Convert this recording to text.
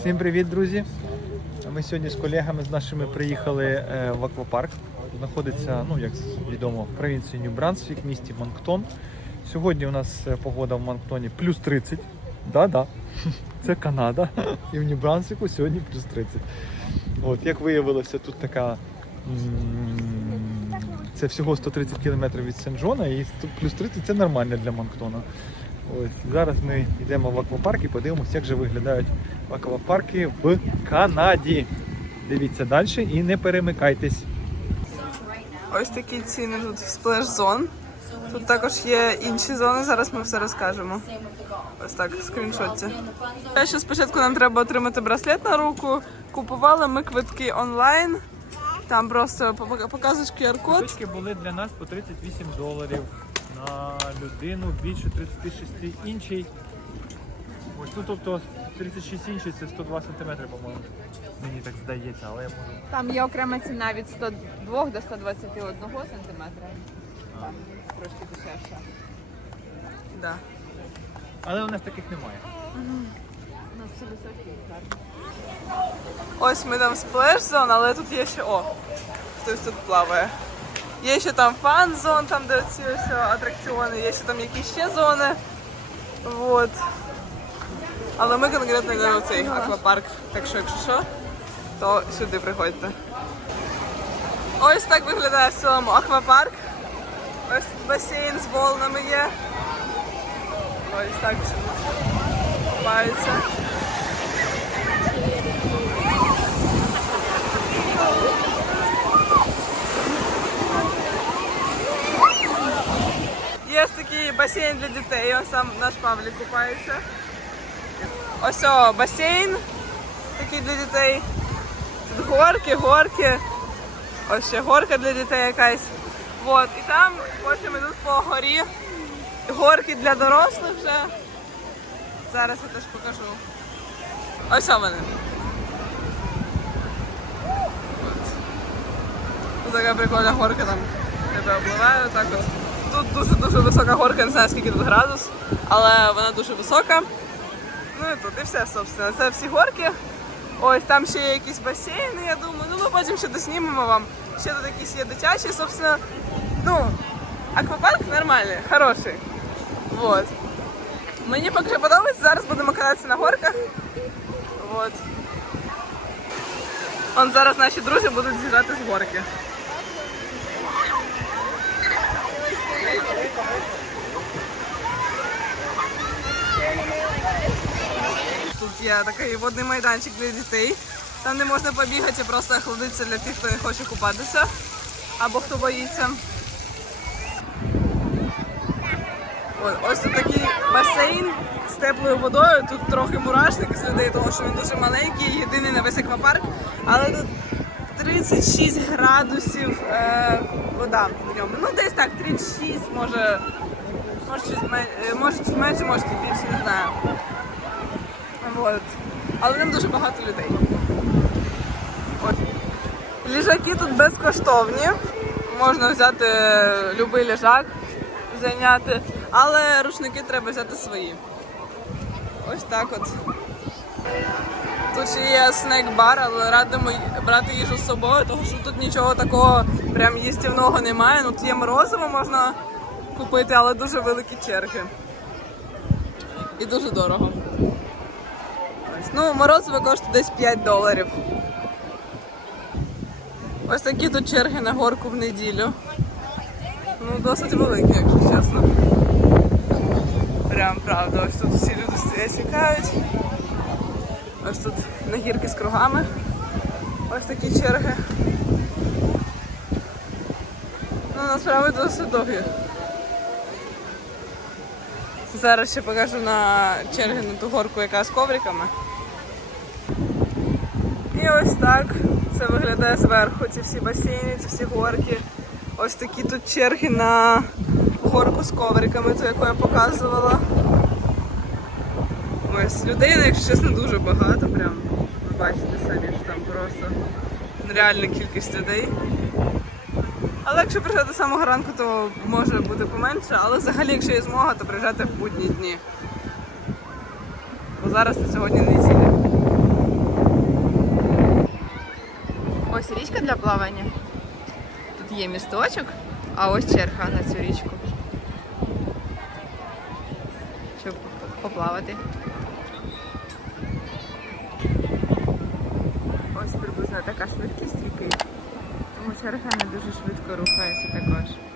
Всім привіт, друзі! Ми сьогодні з колегами з нашими приїхали е, в аквапарк. Знаходиться, ну як відомо, в провінції Нью-Брансвік, місті Монктон. Сьогодні у нас е, погода в Монктоні плюс 30. Да-да, це Канада. І в Нью-Брансвіку сьогодні плюс 30. От, як виявилося, тут така. Це всього 130 км від Сен-Джона, і плюс 30 це нормально для Монктона. Ось зараз ми йдемо в аквапарк і подивимося, як же виглядають аквапарки в Канаді. Дивіться далі і не перемикайтесь. Ось такі ціни тут сплеш зон. Тут також є інші зони, зараз ми все розкажемо. Ось так, скріншотці. Те, що спочатку нам треба отримати браслет на руку. Купували ми квитки онлайн. Там просто пока- показуєш QR-код. Квиточки були для нас по 38 доларів на людину більше 36 інший. Ось ну, тобто 36 інший це 102 см, по-моєму. Мені так здається, але я можу. Там є окрема ціна від 102 до 121 сантиметра. Там трошки дешевше. Да. Але у нас таких немає. У нас всі високі гарні. Ось ми там сплеш зон, але тут є ще о. Хтось тут плаває. Є ще там фан зон, там де ці ось атракціони, є ще там якісь ще зони. Вот. Але ми конкретно йдемо в цей аквапарк. Так що, якщо що, то сюди приходьте. Ось так виглядає в цілому аквапарк. Ось басейн з волнами є. Ось так все купаються. Є такий басейн для дітей, ось там наш Павлік купається. Ось о, басейн такий для дітей. Тут горки, горки. Ось ще горка для дітей якась. Вот. І там потім йдуть по горі. Горки для дорослих вже. Зараз я теж покажу. Ось вони. Тут така прикольна горка там тебе обливає. Так от. Тут дуже-дуже висока горка, не знаю скільки тут градус, але вона дуже висока. Ну і тут і все, собственно. Це всі горки. Ось там ще є якісь басейни, я думаю. Ну ми потім ще доснімемо вам. Ще тут якісь є дитячі, собственно. Ну, аквапарк нормальний, хороший. Вот. Мені поки подобається, зараз будемо кататися на горках. Вот. Он зараз наші друзі будуть з'їжджати з горки. Є такий водний майданчик для дітей. Там не можна побігати, просто охладитися для тих, хто не хоче купатися або хто боїться. Ось тут такий басейн з теплою водою. Тут трохи мурашник з людей, тому що він дуже маленький, єдиний на весь аквапарк. Але тут 36 градусів е, вода в ньому. Ну десь так, 36, може, е, може чуть менше, може чуть більше, не знаю. Вот. Але там дуже багато людей. От. Ліжаки тут безкоштовні. Можна взяти будь-який ліжак, зайняти, але рушники треба взяти свої. Ось так от. Тут ще є снек-бар, але радимо брати їжу з собою, тому що тут нічого такого прям їстівного немає. Тут є морозиво, можна купити, але дуже великі черги. І дуже дорого. Ось. Ну, морозиво коштує десь 5 доларів. Ось такі тут черги на горку в неділю. Ну, досить великі, якщо чесно. Прям правда, ось тут всі люди стоять чекають. Ось тут на гірки з кругами. Ось такі черги. Ну, насправді досить довгі. Зараз ще покажу на черги на ту горку, яка з ковриками. Ось так це виглядає зверху. Ці всі басейни, ці всі горки. Ось такі тут черги на горку з ковриками, ту, яку я показувала. Ось людей, якщо чесно, дуже багато. Прям ви бачите самі, що там просто нереальна кількість людей. Але якщо приїжджати з самого ранку, то може бути поменше, але взагалі, якщо є змога, то приїжджати в будні дні. Бо зараз це сьогодні неділя. Для плавання. Тут є місточок, а ось черга на цю річку. Щоб поплавати. Ось приблизно така швидкість ріки. Тому черга не дуже швидко рухається також.